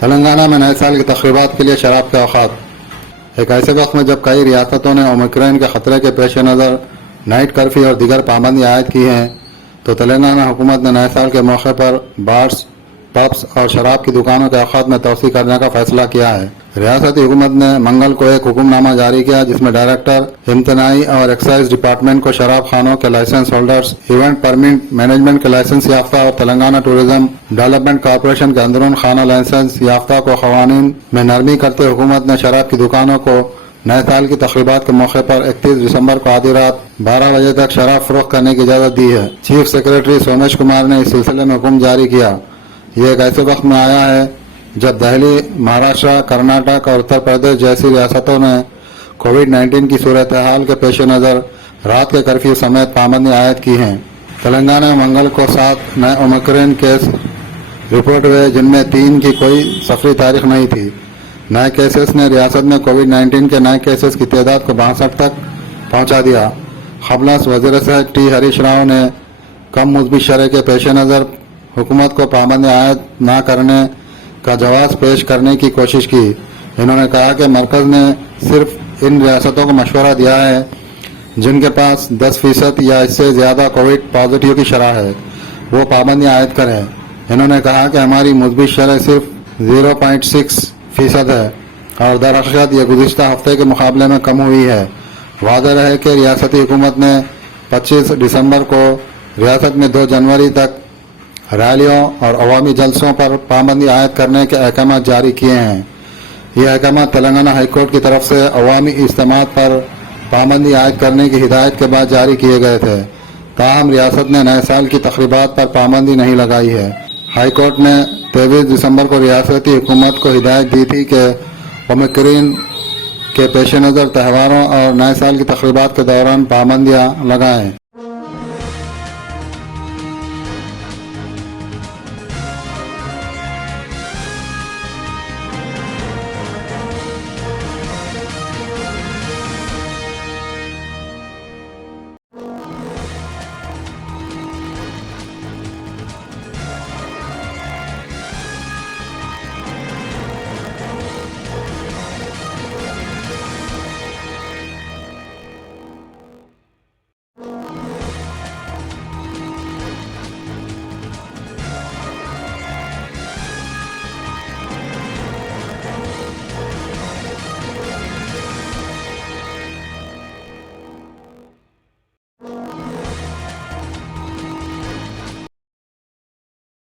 तेलंगाना में नए साल की तक़रीबात के लिए शराब के औक़ात। एक ऐसे वक्त में जब कई रियासतों ने ओमिक्रॉन के ख़तरे के पेश नज़र नाइट कर्फ्यू और दीगर पाबंदी आयद की हैं, तो तेलंगाना हुकूमत ने नए साल के मौके पर बार्स, पब्स और शराब की दुकानों के औक़ात में तोसी करने का फैसला किया है। रियासती हुकूमत ने मंगल को एक हुक्मनामा जारी किया, जिसमें डायरेक्टर इम्तनाई और एक्साइज डिपार्टमेंट को शराब खानों के license holders, event permit management के लाइसेंस याफ्ता और तेलंगाना टूरिज्म डेवलपमेंट कॉरपोरेशन के अंदरून खाना लाइसेंस याफ्ता को क़वानीन में नरमी करते हुकूमत ने शराब की दुकानों को नए साल की तक़रीबात के मौके पर 31 दिसंबर को आधी रात 12 बजे तक शराब फरोख्त करने की इजाज़त दी है। चीफ सेक्रेटरी सोमेश कुमार ने इस सिलसिले में हुक्म जारी किया। ये एक ऐसे वक्त में आया है जब दिल्ली, महाराष्ट्र, कर्नाटक और उत्तर प्रदेश जैसी रियासतों ने कोविड-19 की सूरत हाल के पेश नज़र रात के कर्फ्यू समेत पाबंदी आयद की हैं। तेलंगाना में मंगल को 7 नए ओमिक्रॉन केस रिपोर्ट हुए, जिनमें 3 की कोई सफरी तारीख नहीं थी। नए केसेस ने रियासत में कोविड-19 के नए केसेस की तादाद को 62 तक पहुंचा दिया। ख़बलस वज़ीर सेहत टी हरीश राव ने कम मुस्बित शरह के पेश नज़र हुकूमत को पाबंदी आयद न करने का जवाब पेश करने की कोशिश की। इन्होंने कहा कि मरकज़ ने सिर्फ इन रियासतों को मशवरा दिया है जिनके पास 10% या इससे ज़्यादा कोविड पॉजिटिव की शरह है, वो पाबंदी आयद करें। इन्होंने कहा कि हमारी मुस्बित शरह सिर्फ 0.6% है और दरअसल ये गुज़िश्ता हफ्ते के मुकाबले में कम हुई है। वाज़ेह रहे कि रियासती हुकूमत ने 25 दिसंबर को रियासत में 2 जनवरी तक रैलियों और अवामी जलसों पर पाबंदी आयद करने के अहकाम जारी किए हैं। ये अहकाम तेलंगाना हाई कोर्ट की तरफ से अवामी इज्तिमात पर पाबंदी आयद करने की हिदायत के बाद जारी किए गए थे। ताहम रियासत ने नए साल की तक़रीबात पर पाबंदी नहीं लगाई है। हाई कोर्ट ने 23 दिसंबर को रियासती हुकूमत को हिदायत दी थी कि ओमिक्रॉन के पेश नज़र त्योहारों और नए साल की तक़रीबात के दौरान पाबंदियाँ लगाएँ।